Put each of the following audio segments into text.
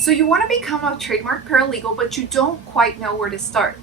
So you want to become a trademark paralegal, but you don't quite know where to start.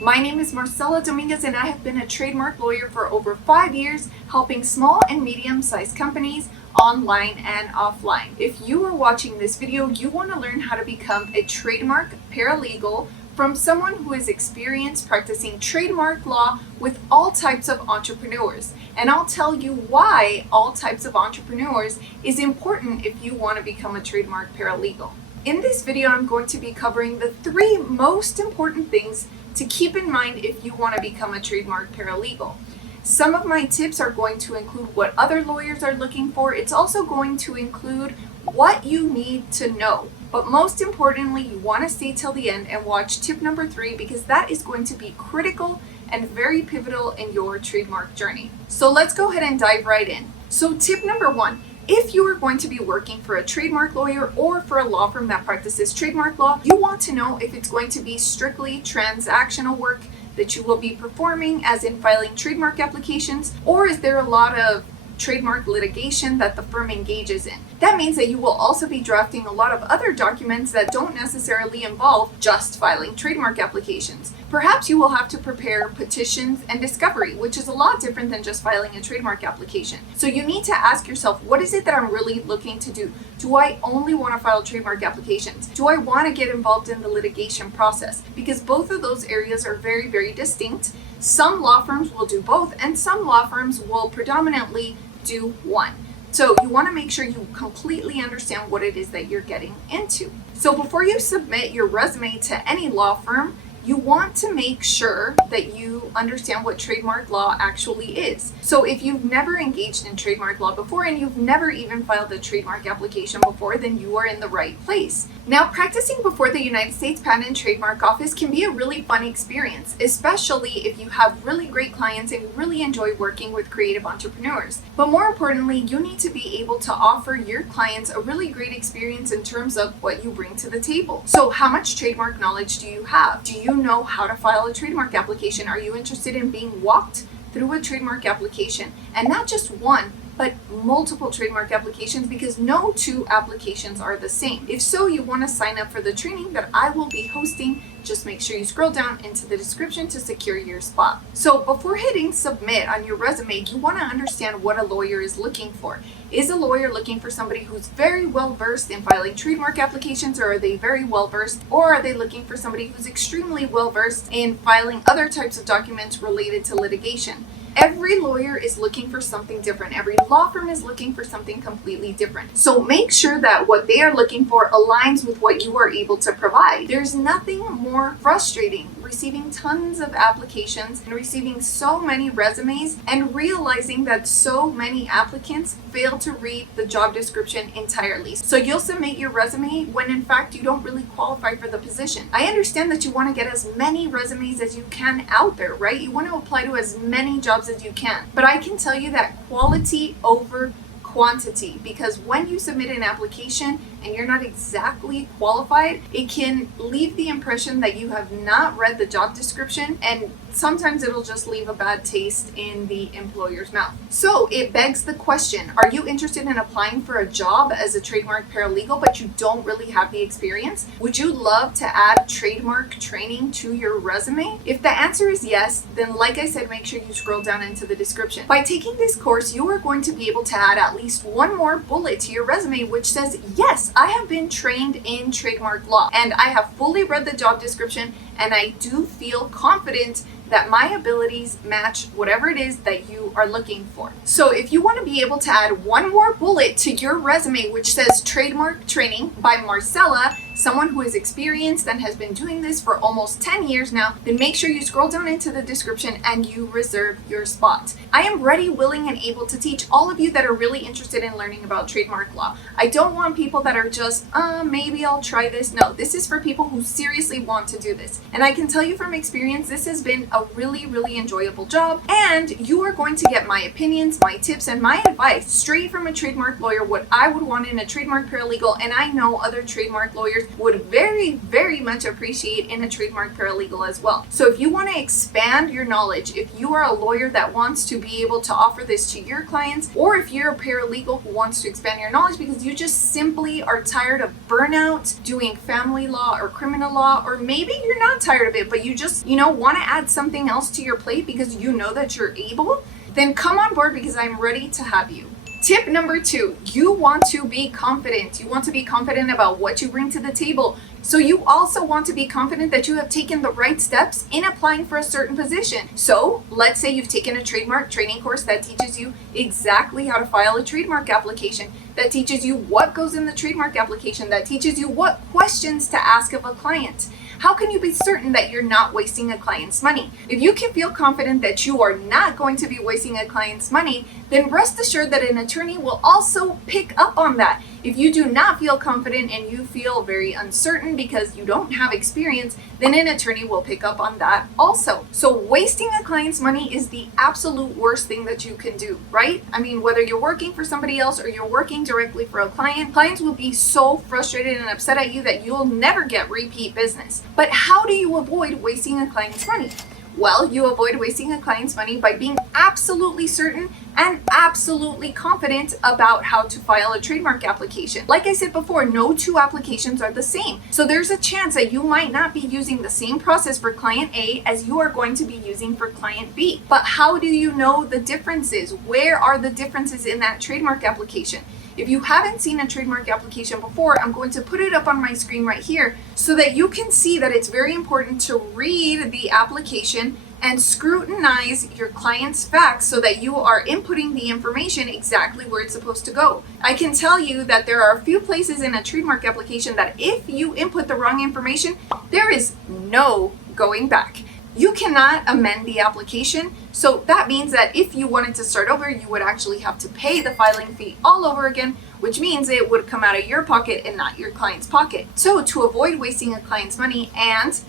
My name is Marcella Dominguez, and I have been a trademark lawyer for over 5 years, helping small and medium-sized companies online and offline. If you are watching this video, you want to learn how to become a trademark paralegal from someone who is experienced practicing trademark law with all types of entrepreneurs. And I'll tell you why all types of entrepreneurs is important if you want to become a trademark paralegal. In this video, I'm going to be covering the 3 most important things to keep in mind if you want to become a trademark paralegal. Some of my tips are going to include what other lawyers are looking for. It's also going to include what you need to know. But most importantly, you want to stay till the end and watch tip number 3, because that is going to be critical and very pivotal in your trademark journey. So let's go ahead and dive right in. So tip number 1. If you are going to be working for a trademark lawyer or for a law firm that practices trademark law, you want to know if it's going to be strictly transactional work that you will be performing, as in filing trademark applications, or is there a lot of trademark litigation that the firm engages in. That means that you will also be drafting a lot of other documents that don't necessarily involve just filing trademark applications. Perhaps you will have to prepare petitions and discovery, which is a lot different than just filing a trademark application. So you need to ask yourself, what is it that I'm really looking to do? Do I only want to file trademark applications? Do I want to get involved in the litigation process? Because both of those areas are very, very distinct. Some law firms will do both, and some law firms will predominantly do one. So you want to make sure you completely understand what it is that you're getting into. So before you submit your resume to any law firm, you want to make sure that you understand what trademark law actually is. So if you've never engaged in trademark law before and you've never even filed a trademark application before, then you are in the right place. Now, practicing before the United States Patent and Trademark Office can be a really fun experience, especially if you have really great clients and you really enjoy working with creative entrepreneurs. But more importantly, you need to be able to offer your clients a really great experience in terms of what you bring to the table. So how much trademark knowledge do you have? Do you know how to file a trademark application? Are you interested in being walked through a trademark application? And not just one, but multiple trademark applications, because no 2 applications are the same. If so, you want to sign up for the training that I will be hosting. Just make sure you scroll down into the description to secure your spot. So before hitting submit on your resume, you want to understand what a lawyer is looking for. Is a lawyer looking for somebody who's very well versed in filing trademark applications, or are they very well versed, or are they looking for somebody who's extremely well versed in filing other types of documents related to litigation? Every lawyer is looking for something different. Every law firm is looking for something completely different. So make sure that what they are looking for aligns with what you are able to provide. There's nothing more frustrating receiving tons of applications and receiving so many resumes and realizing that so many applicants fail to read the job description entirely. So you'll submit your resume when in fact you don't really qualify for the position. I understand that you want to get as many resumes as you can out there, right? You want to apply to as many jobs as you can. But I can tell you that quality over quantity, because when you submit an application and you're not exactly qualified, it can leave the impression that you have not read the job description, and sometimes it'll just leave a bad taste in the employer's mouth. So it begs the question, are you interested in applying for a job as a trademark paralegal, but you don't really have the experience? Would you love to add trademark training to your resume? If the answer is yes, then like I said, make sure you scroll down into the description. By taking this course, you are going to be able to add at least one more bullet to your resume which says, yes, I have been trained in trademark law and I have fully read the job description, and I do feel confident that my abilities match whatever it is that you are looking for. So if you want to be able to add one more bullet to your resume which says trademark training by Marcella, someone who is experienced and has been doing this for almost 10 years now, then make sure you scroll down into the description and you reserve your spot. I am ready, willing, and able to teach all of you that are really interested in learning about trademark law. I don't want people that are just, maybe I'll try this. No, this is for people who seriously want to do this. And I can tell you from experience, this has been a really, really enjoyable job, and you are going to get my opinions, my tips, and my advice straight from a trademark lawyer, what I would want in a trademark paralegal. And I know other trademark lawyers would very much appreciate in a trademark paralegal as well. So if you want to expand your knowledge, if you are a lawyer that wants to be able to offer this to your clients, or if you're a paralegal who wants to expand your knowledge because you just simply are tired of burnout doing family law or criminal law, or maybe you're not tired of it, but you just, want to add something else to your plate because you know that you're able, then come on board because I'm ready to have you. Tip number 2, you want to be confident. You want to be confident about what you bring to the table. So you also want to be confident that you have taken the right steps in applying for a certain position. So let's say you've taken a trademark training course that teaches you exactly how to file a trademark application, that teaches you what goes in the trademark application, that teaches you what questions to ask of a client. How can you be certain that you're not wasting a client's money? If you can feel confident that you are not going to be wasting a client's money, then rest assured that an attorney will also pick up on that. If you do not feel confident and you feel very uncertain because you don't have experience, then an attorney will pick up on that also. So wasting a client's money is the absolute worst thing that you can do, right? I mean, whether you're working for somebody else or you're working directly for a client, clients will be so frustrated and upset at you that you'll never get repeat business. But how do you avoid wasting a client's money? Well, you avoid wasting a client's money by being absolutely certain and absolutely confident about how to file a trademark application. Like I said before, no two applications are the same. So there's a chance that you might not be using the same process for client A as you are going to be using for client B. But how do you know the differences? Where are the differences in that trademark application? If you haven't seen a trademark application before, I'm going to put it up on my screen right here so that you can see that it's very important to read the application and scrutinize your client's facts so that you are inputting the information exactly where it's supposed to go. I can tell you that there are a few places in a trademark application that if you input the wrong information, there is no going back. You cannot amend the application. So that means that if you wanted to start over, you would actually have to pay the filing fee all over again, which means it would come out of your pocket and not your client's pocket. So to avoid wasting a client's money and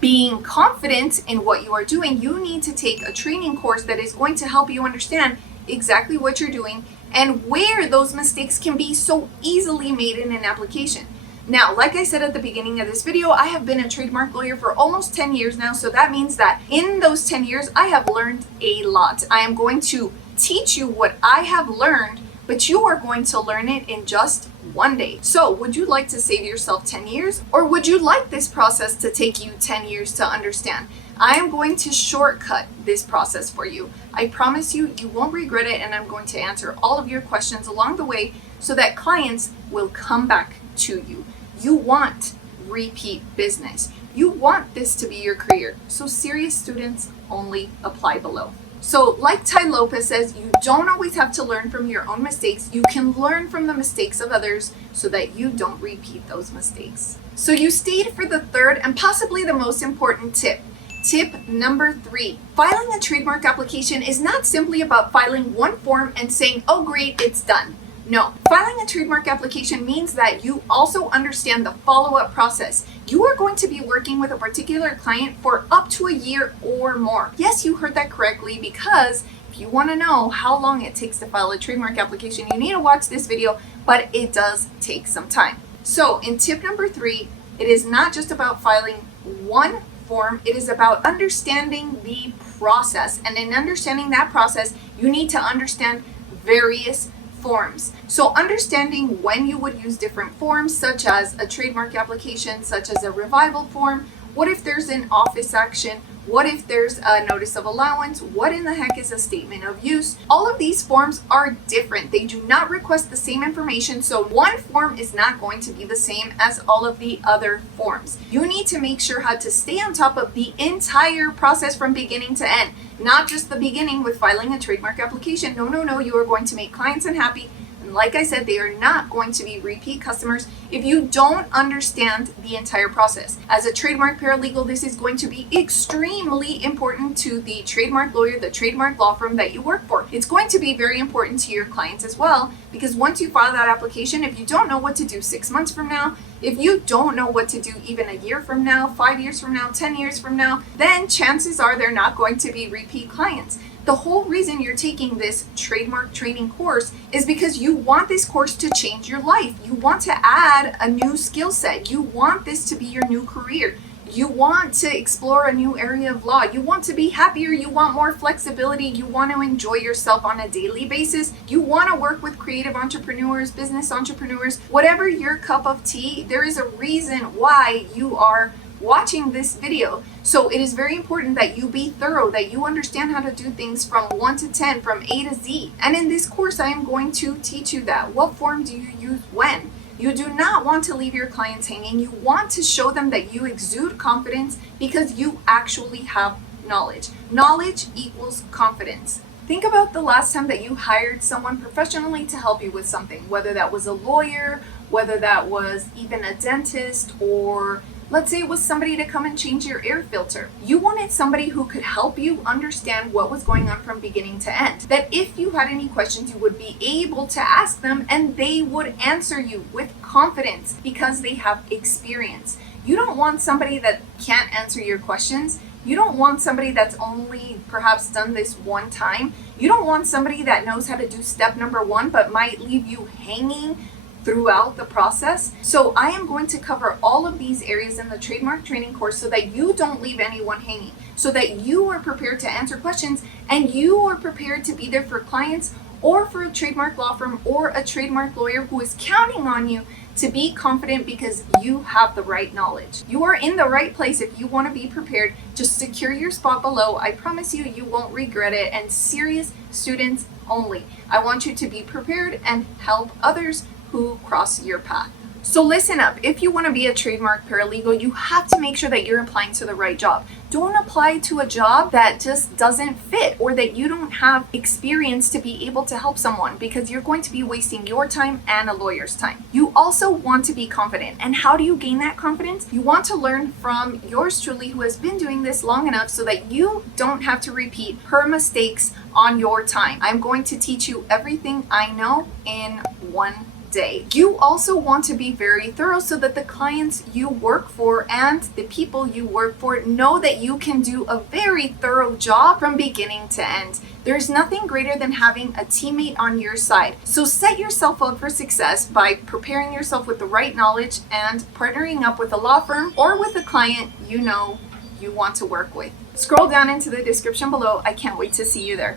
being confident in what you are doing, you need to take a training course that is going to help you understand exactly what you're doing and where those mistakes can be so easily made in an application. Now, like I said at the beginning of this video, I have been a trademark lawyer for almost 10 years now, so that means that in those 10 years, I have learned a lot. I am going to teach you what I have learned, but you are going to learn it in just one day. So, would you like to save yourself 10 years, or would you like this process to take you 10 years to understand? I am going to shortcut this process for you. I promise you, you won't regret it, and I'm going to answer all of your questions along the way so that clients will come back to you. You want repeat business. You want this to be your career. So serious students only apply below. So like Ty Lopez says, you don't always have to learn from your own mistakes. You can learn from the mistakes of others so that you don't repeat those mistakes. So you stayed for the third and possibly the most important tip. Tip number 3, filing a trademark application is not simply about filing one form and saying, oh great, it's done. No, filing a trademark application means that you also understand the follow-up process. You are going to be working with a particular client for up to a year or more. Yes, you heard that correctly, because if you want to know how long it takes to file a trademark application, you need to watch this video, but it does take some time. So in tip number 3, it is not just about filing one form, it is about understanding the process. And in understanding that process, you need to understand various forms. So understanding when you would use different forms, such as a trademark application, such as a revival form. What if there's an office action? What if there's a notice of allowance? What in the heck is a statement of use? All of these forms are different. They do not request the same information, so one form is not going to be the same as all of the other forms. You need to make sure how to stay on top of the entire process from beginning to end, not just the beginning with filing a trademark application. No, you are going to make clients unhappy. And like I said, they are not going to be repeat customers if you don't understand the entire process. As a trademark paralegal, this is going to be extremely important to the trademark lawyer, the trademark law firm that you work for. It's going to be very important to your clients as well, because once you file that application, if you don't know what to do 6 months from now, if you don't know what to do even a year from now, 5 years from now, 10 years from now, then chances are they're not going to be repeat clients. The whole reason you're taking this trademark training course is because you want this course to change your life. You want to add a new skill set. You want this to be your new career. You want to explore a new area of law. You want to be happier. You want more flexibility. You want to enjoy yourself on a daily basis. You want to work with creative entrepreneurs, business entrepreneurs, whatever your cup of tea. There is a reason why you are watching this video. So it is very important that you be thorough, that you understand how to do things from 1 to 10, from A to Z. And in this course, I am going to teach you that. What form do you use when? You do not want to leave your clients hanging. You want to show them that you exude confidence because you actually have knowledge. Knowledge equals confidence. Think about the last time that you hired someone professionally to help you with something, whether that was a lawyer, whether that was even a dentist, or let's say it was somebody to come and change your air filter. You wanted somebody who could help you understand what was going on from beginning to end. That if you had any questions, you would be able to ask them and they would answer you with confidence because they have experience. You don't want somebody that can't answer your questions. You don't want somebody that's only perhaps done this one time. You don't want somebody that knows how to do step number 1 but might leave you hanging throughout the process. So I am going to cover all of these areas in the trademark training course so that you don't leave anyone hanging, so that you are prepared to answer questions and you are prepared to be there for clients or for a trademark law firm or a trademark lawyer who is counting on you to be confident because you have the right knowledge. You are in the right place if you want to be prepared. Just secure your spot below. I promise you, you won't regret it. And serious students only. I want you to be prepared and help others who cross your path. So listen up, if you want to be a trademark paralegal, you have to make sure that you're applying to the right job. Don't apply to a job that just doesn't fit or that you don't have experience to be able to help someone, because you're going to be wasting your time and a lawyer's time. You also want to be confident. And how do you gain that confidence? You want to learn from yours truly, who has been doing this long enough so that you don't have to repeat her mistakes on your time. I'm going to teach you everything I know in one day. You also want to be very thorough so that the clients you work for and the people you work for know that you can do a very thorough job from beginning to end. There's nothing greater than having a teammate on your side. So set yourself up for success by preparing yourself with the right knowledge and partnering up with a law firm or with a client you know you want to work with. Scroll down into the description below. I can't wait to see you there.